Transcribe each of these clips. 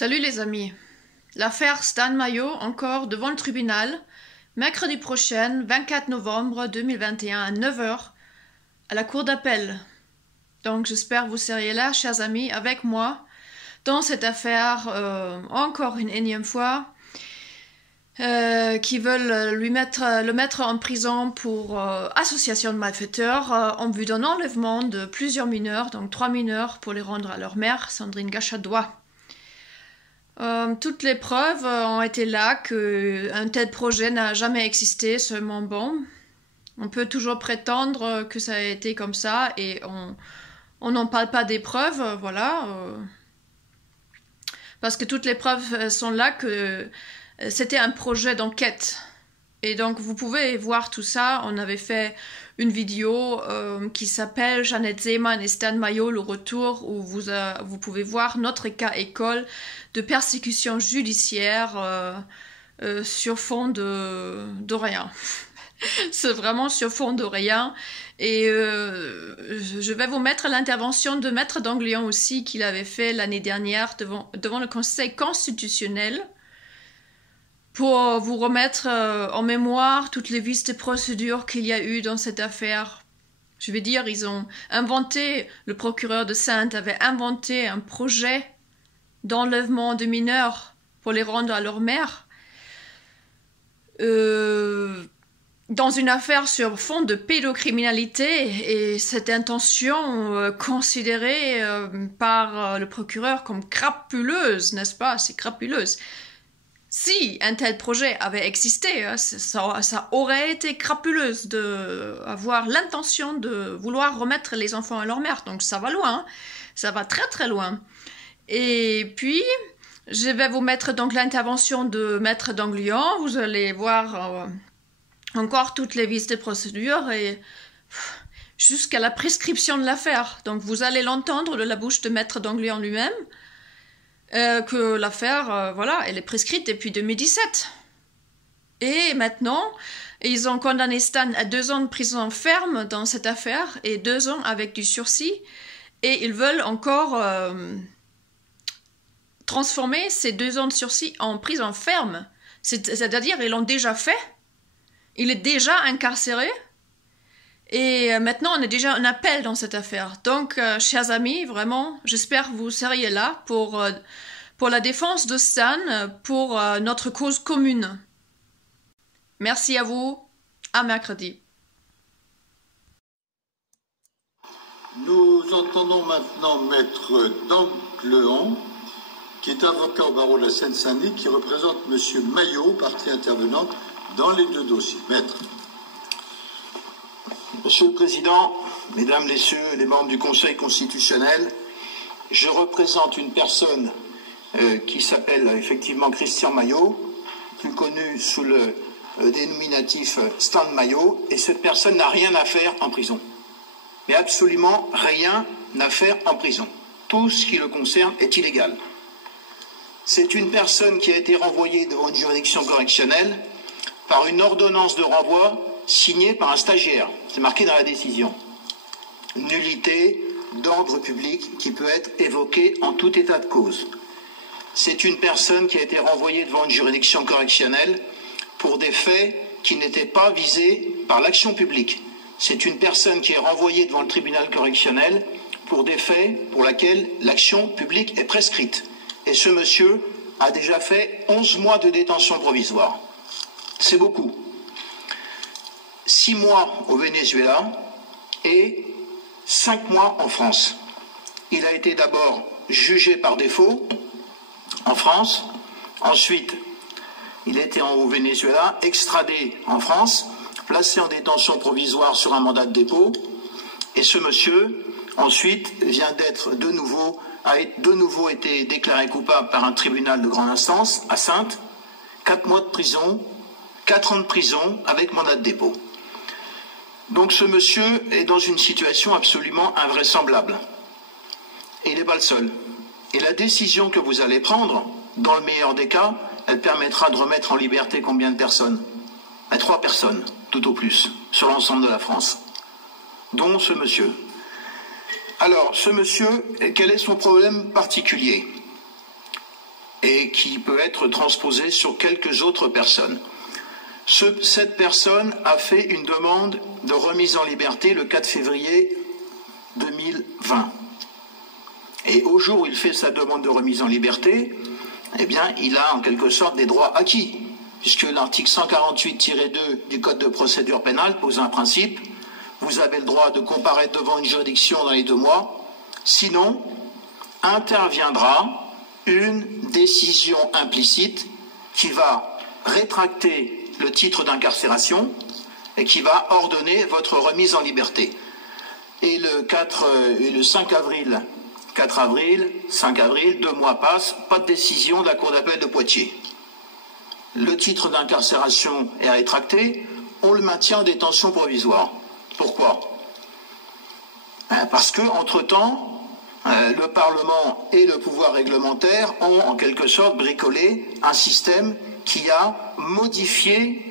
Salut les amis. L'affaire Stan Mayo encore devant le tribunal, mercredi prochain, 24 novembre 2021 à 9 heures, à la cour d'appel. Donc j'espère que vous seriez là, chers amis, avec moi, dans cette affaire, encore une énième fois, qui veulent le mettre en prison pour association de malfaiteurs en vue d'un enlèvement de plusieurs mineurs, donc 3 mineurs pour les rendre à leur mère, Sandrine Gachadois. Toutes les preuves ont été là qu'un tel projet n'a jamais existé, seulement bon. On peut toujours prétendre que ça a été comme ça et on n'en parle pas des preuves, voilà. Parce que toutes les preuves sont là que c'était un projet d'enquête. Et donc vous pouvez voir tout ça. On avait fait une vidéo qui s'appelle Jeannette Seemann et Stan Mayo, le retour, où vous pouvez voir notre cas école de persécution judiciaire sur fond de rien. C'est vraiment sur fond de rien. Et je vais vous mettre l'intervention de Maître Danglion aussi, qu'il avait fait l'année dernière devant le Conseil constitutionnel, pour vous remettre en mémoire toutes les vices de procédure qu'il y a eu dans cette affaire. Je veux dire, ils ont inventé, le procureur de Saintes avait inventé un projet d'enlèvement de mineurs pour les rendre à leur mère, dans une affaire sur fond de pédocriminalité, et cette intention considérée par le procureur comme crapuleuse, n'est-ce pas? C'est crapuleuse. Si un tel projet avait existé, ça aurait été crapuleuse d'avoir l'intention de vouloir remettre les enfants à leur mère. Donc ça va loin, ça va très très loin. Et puis, je vais vous mettre donc l'intervention de Maître Danglion. Vous allez voir encore toutes les vices de procédure et jusqu'à la prescription de l'affaire. Donc vous allez l'entendre de la bouche de Maître Danglion lui-même. Que l'affaire, voilà, elle est prescrite depuis 2017. Et maintenant, ils ont condamné Stan à 2 ans de prison ferme dans cette affaire et 2 ans avec du sursis. Et ils veulent encore transformer ces 2 ans de sursis en prison ferme. C'est-à-dire, ils l'ont déjà fait. Il est déjà incarcéré. Et maintenant, on a déjà un appel dans cette affaire. Donc, chers amis, vraiment, j'espère que vous seriez là pour la défense de Stan, pour notre cause commune. Merci à vous. À mercredi. Nous entendons maintenant Maître Danglion, qui est avocat au barreau de la Seine-Saint-Denis, qui représente M. Mayo, partie intervenante, dans les 2 dossiers. Maître. Monsieur le Président, Mesdames, Messieurs, les membres du Conseil constitutionnel, je représente une personne qui s'appelle effectivement Christian Mayo, plus connu sous le dénominatif Stan Mayo, et cette personne n'a rien à faire en prison. Mais absolument rien à faire en prison. Tout ce qui le concerne est illégal. C'est une personne qui a été renvoyée devant une juridiction correctionnelle par une ordonnance de renvoi signée par un stagiaire. C'est marqué dans la décision. Nullité d'ordre public qui peut être évoquée en tout état de cause. C'est une personne qui a été renvoyée devant une juridiction correctionnelle pour des faits qui n'étaient pas visés par l'action publique. C'est une personne qui est renvoyée devant le tribunal correctionnel pour des faits pour lesquels l'action publique est prescrite. Et ce monsieur a déjà fait 11 mois de détention provisoire. C'est beaucoup. 6 mois au Venezuela et 5 mois en France. Il a été d'abord jugé par défaut en France, ensuite il a été au Venezuela, extradé en France, placé en détention provisoire sur un mandat de dépôt, et ce monsieur ensuite vient d'être a de nouveau été déclaré coupable par un tribunal de grande instance à Saintes, 4 mois de prison, 4 ans de prison avec mandat de dépôt. Donc ce monsieur est dans une situation absolument invraisemblable. Et il n'est pas le seul. Et la décision que vous allez prendre, dans le meilleur des cas, elle permettra de remettre en liberté combien de personnes? 3 personnes, tout au plus, sur l'ensemble de la France, dont ce monsieur. Alors, ce monsieur, quel est son problème particulier? et qui peut être transposé sur quelques autres personnes. Cette personne a fait une demande de remise en liberté le 4 février 2020. Et au jour où il fait sa demande de remise en liberté, eh bien, il a en quelque sorte des droits acquis, puisque l'article 148-2 du Code de procédure pénale pose un principe: vous avez le droit de comparaître devant une juridiction dans les 2 mois, sinon interviendra une décision implicite qui va rétracter le titre d'incarcération et qui va ordonner votre remise en liberté. Et le 5 avril, 5 avril, 2 mois passent, pas de décision de la Cour d'appel de Poitiers. Le titre d'incarcération est rétracté, on le maintient en détention provisoire. Pourquoi? Parce que, entre-temps, le Parlement et le pouvoir réglementaire ont en quelque sorte bricolé un système qui a modifié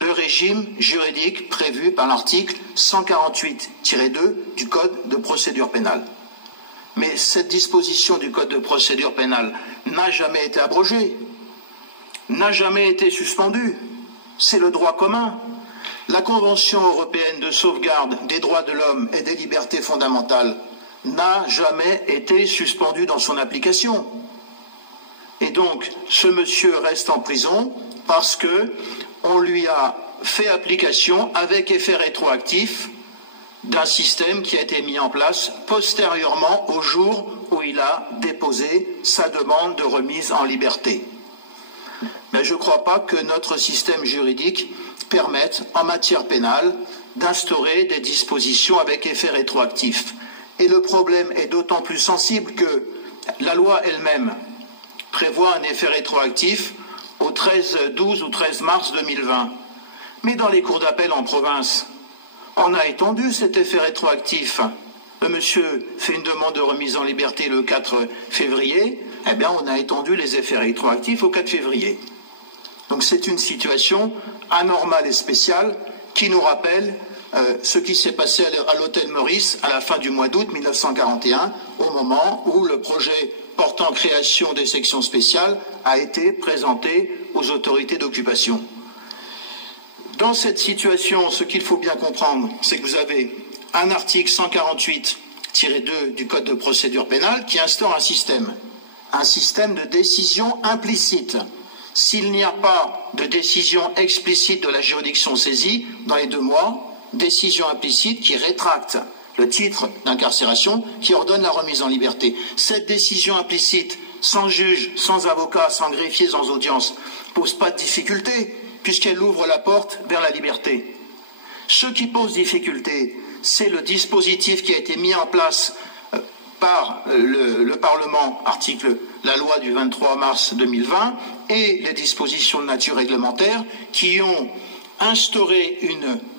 le régime juridique prévu par l'article 148-2 du Code de procédure pénale. Mais cette disposition du Code de procédure pénale n'a jamais été abrogée, n'a jamais été suspendue. C'est le droit commun. La Convention européenne de sauvegarde des droits de l'homme et des libertés fondamentales n'a jamais été suspendue dans son application. Et donc, ce monsieur reste en prison parce que on lui a fait application avec effet rétroactif d'un système qui a été mis en place postérieurement au jour où il a déposé sa demande de remise en liberté. Mais je ne crois pas que notre système juridique permette, en matière pénale, d'instaurer des dispositions avec effet rétroactif. Et le problème est d'autant plus sensible que la loi elle-même prévoit un effet rétroactif au 12 ou 13 mars 2020. Mais dans les cours d'appel en province, on a étendu cet effet rétroactif. Le monsieur fait une demande de remise en liberté le 4 février, eh bien on a étendu les effets rétroactifs au 4 février. Donc c'est une situation anormale et spéciale qui nous rappelle ce qui s'est passé à l'hôtel Maurice à la fin du mois d'août 1941, au moment où le projet portant création des sections spéciales a été présenté aux autorités d'occupation. Dans cette situation, ce qu'il faut bien comprendre, c'est que vous avez un article 148-2 du Code de procédure pénale qui instaure un système de décision implicite. S'il n'y a pas de décision explicite de la juridiction saisie dans les 2 mois, décision implicite qui rétracte le titre d'incarcération, qui ordonne la remise en liberté. Cette décision implicite, sans juge, sans avocat, sans greffier, sans audience, pose pas de difficulté, puisqu'elle ouvre la porte vers la liberté. Ce qui pose difficulté, c'est le dispositif qui a été mis en place par le Parlement, la loi du 23 mars 2020, et les dispositions de nature réglementaire qui ont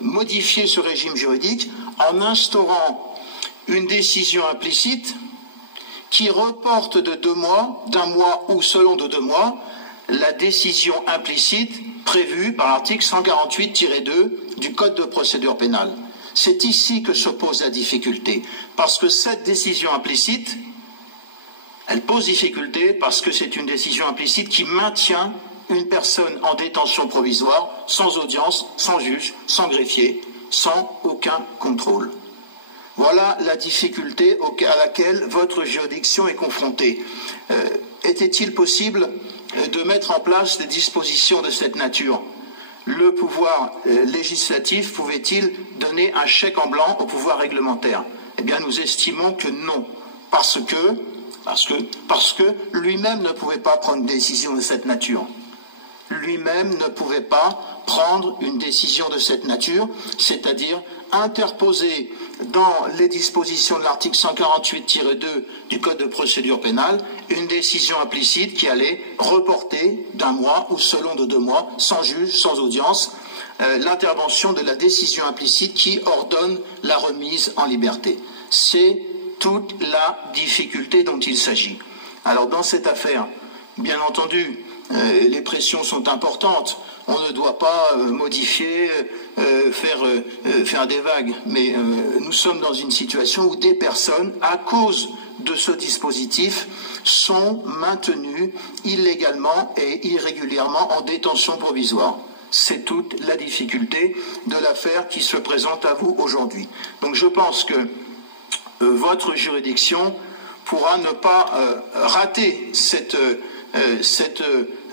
modifié ce régime juridique en instaurant une décision implicite qui reporte de 2 mois, d'un mois ou selon de 2 mois, la décision implicite prévue par l'article 148-2 du Code de procédure pénale. C'est ici que se pose la difficulté, parce que cette décision implicite, elle pose difficulté parce que c'est une décision implicite qui maintient une personne en détention provisoire, sans audience, sans juge, sans greffier, sans aucun contrôle. Voilà la difficulté à laquelle votre juridiction est confrontée. Était-il possible de mettre en place des dispositions de cette nature? Le pouvoir législatif pouvait-il donner un chèque en blanc au pouvoir réglementaire? Eh bien, nous estimons que non, parce que lui-même ne pouvait pas prendre une décision de cette nature. Lui-même ne pouvait pas prendre une décision de cette nature, c'est-à-dire interposer dans les dispositions de l'article 148-2 du Code de procédure pénale une décision implicite qui allait reporter d'un mois ou selon de 2 mois, sans juge, sans audience, l'intervention de la décision implicite qui ordonne la remise en liberté. C'est toute la difficulté dont il s'agit. Alors dans cette affaire, bien entendu, les pressions sont importantes. On ne doit pas modifier, faire des vagues. Mais nous sommes dans une situation où des personnes, à cause de ce dispositif, sont maintenues illégalement et irrégulièrement en détention provisoire. C'est toute la difficulté de l'affaire qui se présente à vous aujourd'hui. Donc je pense que votre juridiction pourra ne pas rater cette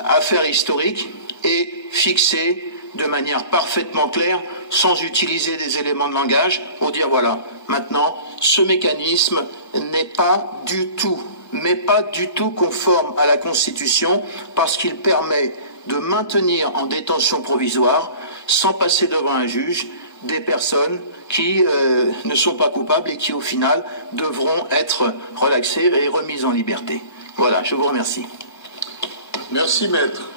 affaire historique et fixer de manière parfaitement claire, sans utiliser des éléments de langage, pour dire voilà, maintenant, ce mécanisme n'est pas du tout conforme à la Constitution, parce qu'il permet de maintenir en détention provisoire, sans passer devant un juge, des personnes qui ne sont pas coupables et qui, au final, devront être relaxées et remises en liberté. Voilà, je vous remercie. Merci, maître.